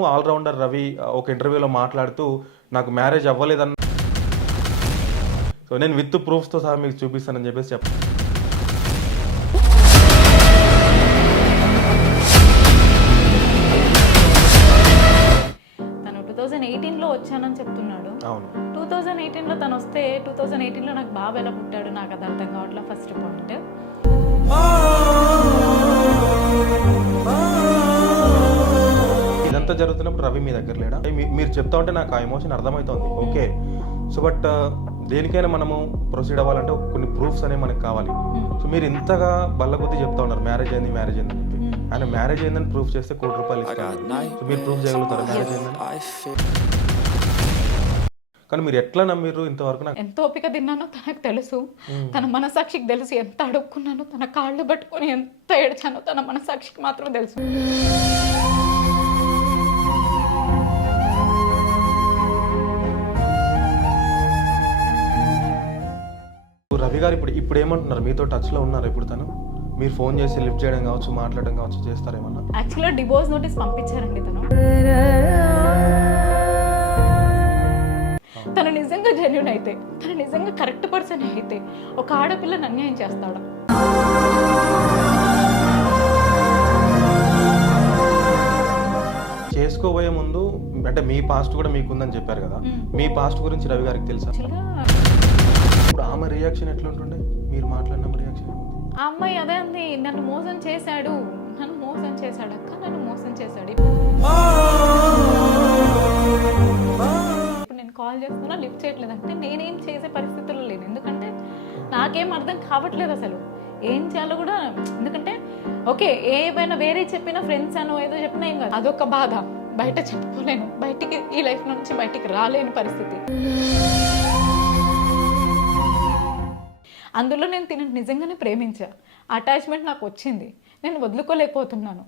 చూస్తున్నాము ఆల్రౌండర్ రవి ఒక ఇంటర్వ్యూలో మాట్లాడుతూ నాకు మ్యారేజ్ అవ్వలేదన్న, సో నేను విత్ ప్రూఫ్స్తో సహా మీకు చూపిస్తానని చెప్పేసి తను 2018లో వచ్చానని చెప్తున్నాడు. అవును, 2018లో తను వస్తే 2018లో నాకు బాబు ఎలా పుట్టాడు నాకు అది అర్థం కావట్లేదు. First point. ఇదంతా జరుగుతున్నప్పుడు రవి మీ దగ్గర లేడా? మీరు చెప్తా ఉంటే నాకు ఆ ఎమోషన్ అర్థమవుతుంది, ఓకే. సో బట్ దేనికైనా మనము ప్రొసీడ్ అవ్వాలంటే కొన్ని ప్రూఫ్స్ అనేవి మనకు కావాలి. సో మీరు ఇంతగా బల్ల కొద్దీ చెప్తా ఉన్నారు మ్యారేజ్ అయింది అని చెప్పి. ఆయన మ్యారేజ్ అయిందని ప్రూఫ్ చేస్తే ₹1,00,00,000 ఇస్తారు. సో మీరు ప్రూఫ్ చేయగలుగుతారా మ్యారేజ్ అయిందని? కానీ మీరు ఎట్లా నమ్మిర్రు ఇంతవరకు? నాకు ఎంత ఓపిక తిన్నానో తనకు తెలుసు, తన మనసాక్షికి తెలుసు. ఎంత అడుక్కున్నానో, తన కాళ్ళు పట్టుకొని ఎంత ఏడ్చానో తన మనసాక్షికి మాత్రం తెలుసు. రవి గారు ఇప్పుడు ఏమంటున్నారు? మీతో టచ్లో ఉన్నారు ఇప్పుడు? తను మీరు ఫోన్ చేసి లిఫ్ట్ చేయడం కావచ్చు, మాట్లాడడం కావచ్చు చేస్తారేమన్నా? యాక్చువల్గా డివోర్స్ నోటీస్ పంపించారండి. తను నిజంగా జెన్యూన్ అయితే, తను నిజంగా కరెక్ట్ పర్సన్ అయితే ఒక ఆడపిల్లని అన్యాయం చేస్తాడా? చేసుకోబోయే ముందు అంటే మీ పాస్ట్ కూడా మీకుందని చెప్పారు కదా, మీ పాస్ట్ గురించి రవి గారికి తెలుసా? ఇప్పుడు ఆమె రియాక్షన్ ఎట్లుంటుండే? మీరు మాట్లాడిన రియాక్షన్? ఆ అమ్మాయి అదే అంది, నన్ను మోసం చేశాడు అక్క, నన్ను మోసం చేశాడు. ఇప్పుడు నేను కాల్ చేస్తున్నా లిఫ్ట్ చేయట్లేదు అంటే నేనేం చేసే పరిస్థితుల్లో లేను. ఎందుకంటే నాకేం అర్థం కావట్లేదు అసలు ఏం చేయాలో కూడా. ఎందుకంటే ఓకే ఏమైనా వేరే చెప్పినా ఫ్రెండ్స్ అనో ఏదో చెప్పినా ఏం కాదు, అదొక బాధ. బయట చెప్పుకోలేను, బయటికి ఈ లైఫ్ నుంచి బయటికి రాలేని పరిస్థితి. అందులో నేను తినని నిజంగానే ప్రేమించా, అటాచ్మెంట్ నాకు వచ్చింది, నేను వదులుకోలేకపోతున్నాను.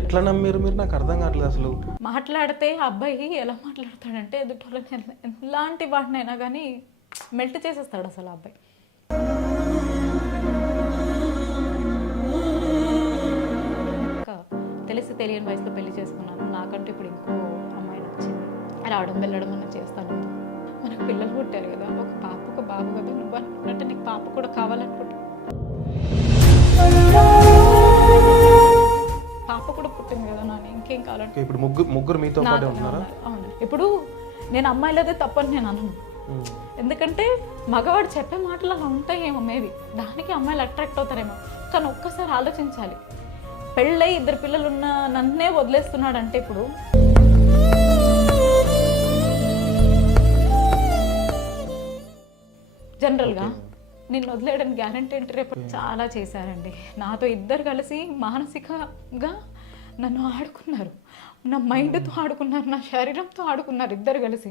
ఎట్లా నమ్మిరు మీరు? నాకు అర్థం కావట్లేదు అసలు. మాట్లాడితే ఆ అబ్బాయి ఎలా మాట్లాడతాడంటే ఎదుటోళ్ళని ఎలాంటి వాటినైనా కానీ మెల్ట్ చేసేస్తాడు అసలు ఆ అబ్బాయి. తెలిసి తెలియని వయసులో పెళ్లి చేసుకున్నాను. నాకంటూ ఇప్పుడు ఇంకో అమ్మాయి వచ్చింది. రావడం వెళ్ళడం అన్న చేస్తాను. మనకు పిల్లలు పుట్టారు కదా, ఒక పాప ఒక బాబు కదా. నువ్వు అనుకున్నట్టే నీకు పాప కూడా కావాలనుకుంటా. పాప కూడా పుట్టింది కదా నాన్న, ఇంకేం కావాలంటే. ఇప్పుడు ముగ్గురు మీతో పాటు ఉన్నారా? అవును. ఇప్పుడు నేను అమ్మాయిలదే తప్పని నేను అనను, ఎందుకంటే మగవాడు చెప్పే మాటలు అలా ఉంటాయేమో మేబీ, దానికి అమ్మాయిలు అట్రాక్ట్ అవుతారేమో. కానీ ఒక్కసారి ఆలోచించాలి, పెళ్ళై 2 పిల్లలు ఉన్న నన్నే వదిలేస్తున్నాడు అంటే ఇప్పుడు జనరల్గా నిన్ను వదిలేయడానికి గ్యారంటీ ఏంటి? రేపు చాలా చేశారండి నాతో. ఇద్దరు కలిసి మానసికంగా నన్ను ఆడుకున్నారు, నా మైండ్తో ఆడుకున్నారు, నా శరీరంతో ఆడుకున్నారు ఇద్దరు కలిసి.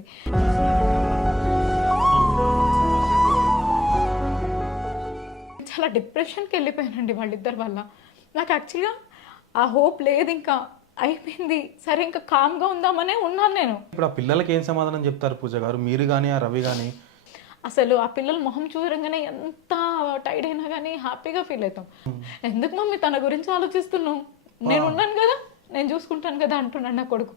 చాలా డిప్రెషన్కి వెళ్ళిపోయానండి వాళ్ళిద్దరి వల్ల. నాకు యాక్చువల్గా ఆ హోప్ లేదు, ఇంకా అయిపోయింది, సరే ఇంకా కామ్గా ఉందామనే ఉన్నాను నేను. ఇప్పుడు ఆ పిల్లలకి ఏం సమాధానం చెప్తారు పూజ గారు? మీరు కానీ ఆ రవి కానీ? అసలు ఆ పిల్లల మొహం చూడంగానే ఎంత టైర్డ్ అయినా కానీ హ్యాపీగా ఫీల్ అవుతాం. ఎందుకు మమ్మీ తన గురించి ఆలోచిస్తున్నాం, నేను ఉన్నాను కదా, నేను చూసుకుంటాను కదా అంటున్నాడు నా కొడుకు.